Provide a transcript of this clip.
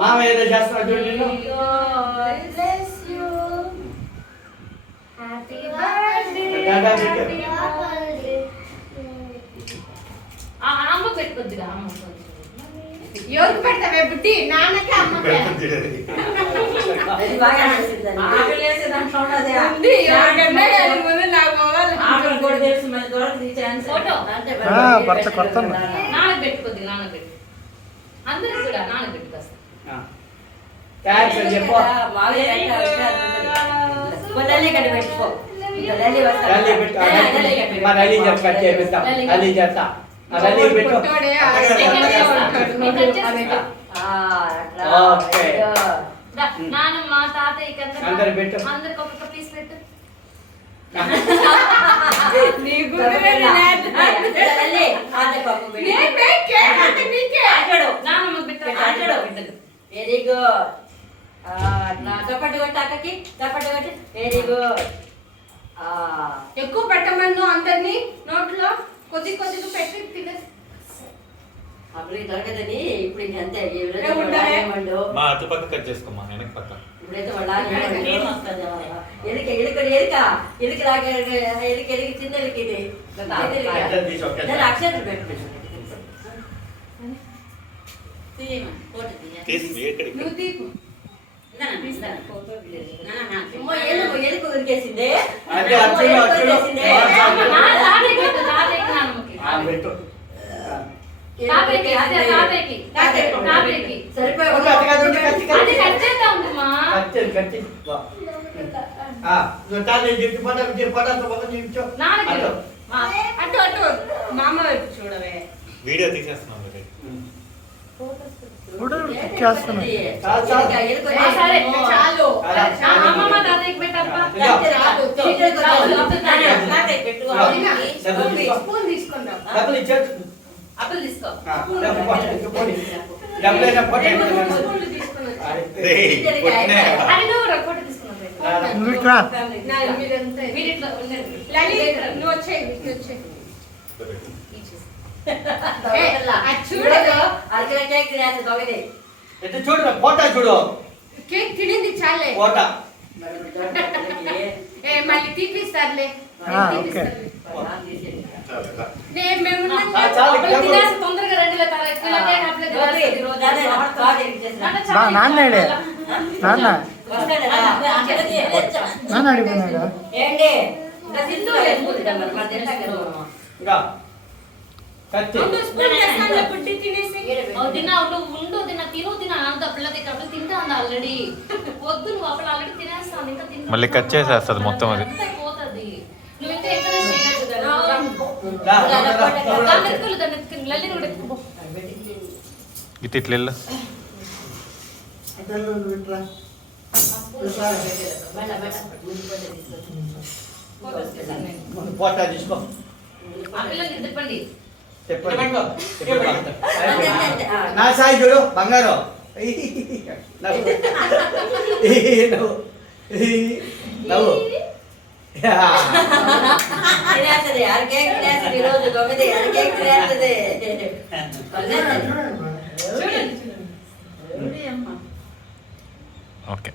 మామ ఏదో చేస్తున్నా చూడు నిన్ను. ఎవరికి పెడతావే బుద్ధి? నాన్నకి అమ్మకి అందరికి కూడా నాన్న పెట్టుకొస్తా. నానమ్మ తాతయ్యకి అందరికి ఒక్కొక్క పీస్ పెట్టు. Very good. చప్పటి కొట్టి అక్కకి చప్పటి కొట్టి. Very good. ఎక్కువ పెట్టమను అందరినీ నోట్లో కొద్ది కొద్దిగా పెట్టి తినేసి అప్పుడు దొరకదని ఇప్పుడు ఇంకంతే. మా అటు పక్క కట్ చేసుకోమా, వెనక పక్క. ఇప్పుడైతే ఎలిక ఎలుక ఎలుక ఎలుక లాగా ఎలిక ఎలికి చిన్న ఎలికి ఇది అక్షరం పెట్టు. నువ్వు తీపు. ఎలుక ఉరికేసింది. అటు అటు మామ వైపు చూడవే. వీడియో తీసేస్తున్నాం. చాలు. స్పూన్ తీసుకుందాం. అప్పులు తీసుకో. నువ్వు వచ్చేయి చూడు ఫోటో చూడు. కేక్ తినింది చాలే. ఫోటో మళ్ళీ తీపిస్తారులే. తొందరగా రండి. నాన్నేడే నాన్న నాన్న అడిగిపోయినాడా? ఆల్రెడీ వద్దు. నువ్వు అప్పుడు ఆల్రెడీ తినేస్తాను. ఇంకా మళ్ళీ కట్ చేసేస్తుంది మొత్తం అది. పోతుంది. నువ్వు ఇంకా ఎంకరేజ్ చేయొచ్చు కదా. లల్లి కూడా ఎత్తుకో. ఇట్లా ఫోటో తీసుకో. చెప్పండి. నా సాయి చూడు బంగారు. నవ్వు ఓకే.